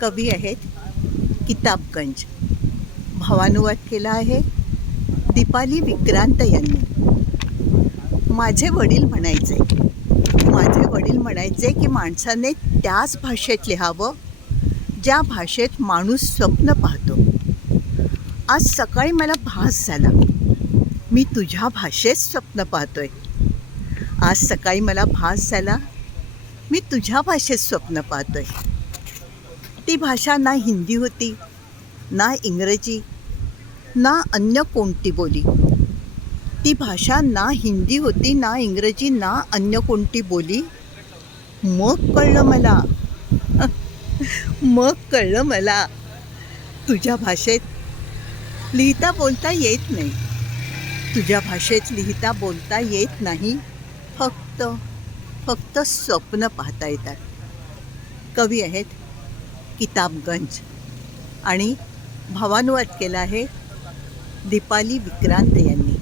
कवी आहेत किताबगंज. भावानुवाद केला आहे दीपाली विक्रांत यांनी. माझे वडील म्हणायचे की माणसाने त्याच भाषेत लिहावं ज्या भाषेत माणूस स्वप्न पाहतो. आज सकाळी मला भास झाला, मी तुझ्या भाषेत स्वप्न पाहतोय. आज सकाळी मला भास झाला, मी तुझ्या भाषेत स्वप्न पाहतोय. ती भाषा ना हिंदी होती, ना इंग्रजी, ना अन्य कोणती बोली. ती भाषा ना हिंदी होती, ना इंग्रजी, ना अन्य कोणती बोली. मग कळलं मला तुझ्या भाषेत लिहिता बोलता येत नाही. तुझ्या भाषेत लिहिता बोलता येत नाही. फक्त स्वप्न पाहता येतात. कवी आहेत किताबगंज आणि भावानुवाद केला आहे दीपाली विक्रांत यांनी.